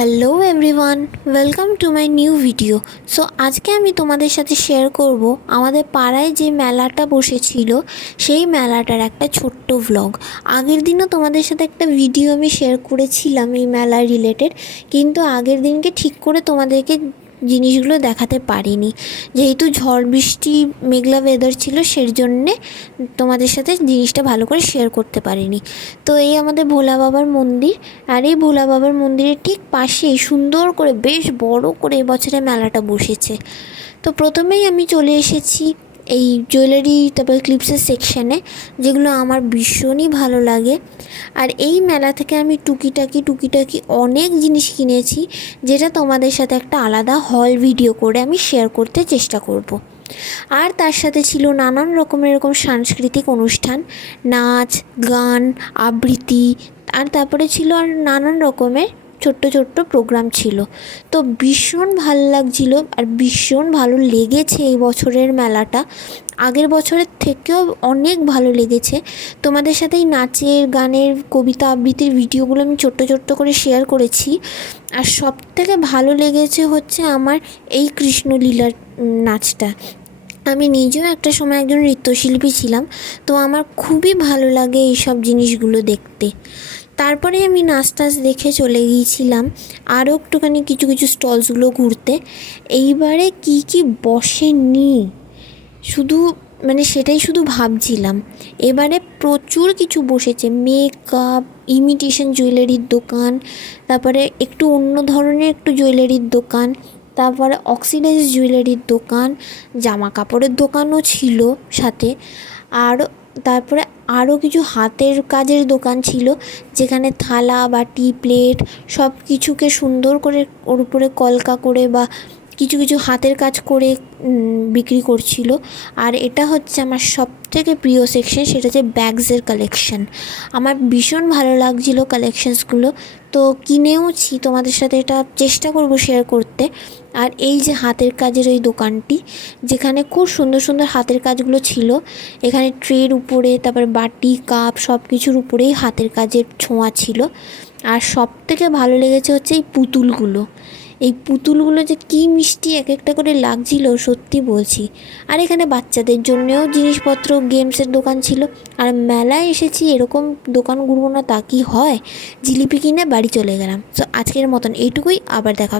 Hello everyone, welcome to my new video. So আজকে আমি তোমাদের সাথে শেয়ার করব আমাদের পাড়ায় যে মেলাটা বসেছিল সেই মেলাটার একটা ছোট্ট ভ্লগ। আগের দিনও তোমাদের সাথে একটা ভিডিও আমি শেয়ার করেছিলাম এই মেলার রিলেটেড, কিন্তু আগের দিনকে ঠিক করে তোমাদেরকে জিনিসগুলো দেখাতে পারিনি, যেহেতু ঝড় বৃষ্টি মেঘলা ওয়েদার ছিল সেই জন্যে তোমাদের সাথে জিনিসটা ভালো করে শেয়ার করতে পারিনি। তো এই আমাদের ভোলা বাবার মন্দির, আর এই ভোলা বাবার মন্দিরের ঠিক পাশেই সুন্দর করে বেশ বড় করে এবছরে মেলাটা বসেছে। তো প্রথমেই আমি চলে এসেছি এই জুয়েলারি তারপর ক্লিপসের সেকশানে, যেগুলো আমার ভীষণই ভালো লাগে। আর এই মেলা থেকে আমি টুকিটাকি অনেক জিনিস কিনেছি, যেটা তোমাদের সাথে একটা আলাদা হল ভিডিও করে আমি শেয়ার করতে চেষ্টা করব। আর তার সাথে ছিল নানান রকমের এরকম সাংস্কৃতিক অনুষ্ঠান, নাচ গান আবৃত্তি, আর তারপরে ছিল আর নানান রকমের ছোট্ট প্রোগ্রাম ছিল। তো ভীষণ ভালো লাগছিল আর ভীষণ ভালো লেগেছে এই বছরের মেলাটা, আগের বছরের থেকেও অনেক ভালো লেগেছে। তোমাদের সাথে এই নাচের গানের কবিতা আবৃত্তির ভিডিওগুলো আমি ছোট্ট করে শেয়ার করেছি। আর সবথেকে ভালো লেগেছে হচ্ছে আমার এই কৃষ্ণলীলার নাচটা। আমি নিজেও একটা সময় একজন নৃত্যশিল্পী ছিলাম, তো আমার খুবই ভালো লাগে এইসব জিনিসগুলো দেখতে। তারপরে আমি নাচ টাচ দেখে চলে গিয়েছিলাম আরও একটুখানি কিছু স্টলসগুলো ঘুরতে। এইবারে কি বসেনি শুধু, মানে সেটাই শুধু ভাবছিলাম। এবারে প্রচুর কিছু বসেছে, মেকআপ, ইমিটেশন জুয়েলারির দোকান, তারপরে একটু অন্য ধরনের একটু জুয়েলারির দোকান, তারপরে অক্সিডাইজ জুয়েলারির দোকান, জামা কাপড়ের দোকানও ছিল সাথে। আর তারপরে আরও কিছু হাতের কাজের দোকান ছিল, যেখানে থালা বাটি প্লেট সব কিছুকে সুন্দর করে ওর উপরে কলকা করে বা কিছু হাতের কাজ করে বিক্রি করছিল। আর এটা হচ্ছে আমার সবথেকে প্রিয় সেকশন, সেটা হচ্ছে ব্যাগসের কালেকশন। আমার ভীষণ ভালো লাগছিলো কালেকশানসগুলো, তো কিনেওছি, তোমাদের সাথে এটা চেষ্টা করব শেয়ার করতে। আর এই যে হাতের কাজের ওই দোকানটি, যেখানে খুব সুন্দর হাতের কাজগুলো ছিল, এখানে ট্রের উপরে তারপর বাটি কাপ সব কিছুর উপরেই হাতের কাজের ছোঁয়া ছিল। আর সবথেকে ভালো লেগেছে হচ্ছে এই পুতুলগুলো যে কী মিষ্টি এক একটা করে লাগছিল, সত্যি বলছি। আর এখানে বাচ্চাদের জন্যেও জিনিসপত্র গেমসের দোকান ছিল। আর মেলায় এসেছি, এরকম দোকান ঘুরবো না তা কি হয়, জিলিপি কিনে বাড়ি চলে গেলাম। সো আজকের মতন এইটুকুই, আবার দেখা।